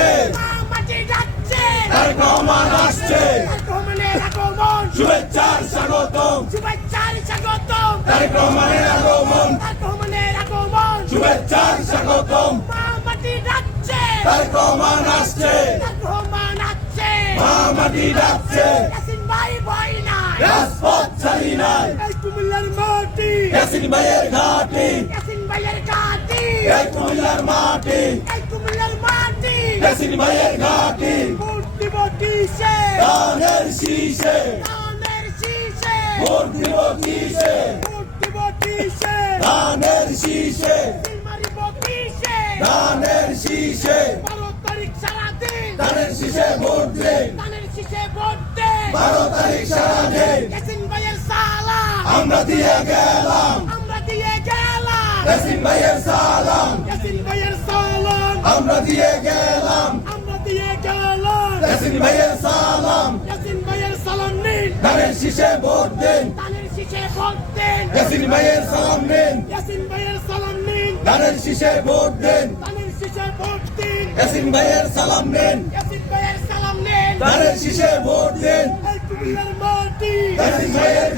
ডাকছে, মাটি ডাকছে, তারেক রহমান আসছে, তারেক রহমানের আগমন, শুভেচ্ছার স্বাগতম, শুভেচ্ছার স্বাগতম, তারেক রহমানের আগমন, তারেক রহমানের আগমন, শুভেচ্ছার স্বাগতম, মাটি ডাকছে, তারেক রহমান আসছে, তারেক রহমান আসছে, মাটি ডাকছে, ইয়াসিন ভাই ভয় নাই, রাজপথ ছাড়ি নাই, এই কুমিল্লার মাটি, ইয়াসিন ভাইয়ের ঘাটি, ইয়াসিন ভাইয়ের ঘাটি, এই কুমিল্লার মাটি, এই কুমিল্লার মাটি, ইয়াসিন ভাইয়ের ঘাটি, ভোট দিব কিসে, ধানের শীষে, ধানের শীষে, ভোট দিব কিসে, ভোট দিব কিসে, ধানের শীষে, সিল মারিব কিসে, ধানের শীষে, 12 তারিখ সারাদিন, ধানের শীষে ভোট দিন, ধানের শীষে ভোট দে, 12 তারিখ সারাদিন ইয়াসিন ভাইয়ের সালাম, আমরা দিয়ে গেলাম, আমরা দিয়ে গেলাম, ইয়াসিন ভাইয়ের সালাম, ইয়াসিন ভাইয়ের সালাম, আমরা দিয়ে গেলাম, আমরা দিয়ে গেলাম, ইয়াসিন ভাইয়ের সালাম, ইয়াসিন ভাইয়ের সালাম নিন, ধানের শীষে ভোট দিন, ধানের শীষে ভোট দেন, ইয়াসিন ভাইয়ের সালাম নিন, ইয়াসিন ভাইয়ের সালাম নিন, ধানের শীষে ভোট দিন, ধানের শীষে ভোট দিন, ইয়াসিন ভাইয়ের সালাম নিন, ইয়াসিন ভাইয়ের সালাম নিন, ধানের শীষে ভোট দিন, এই কুমিল্লার মাটি, ইয়াসিন ভাইয়ের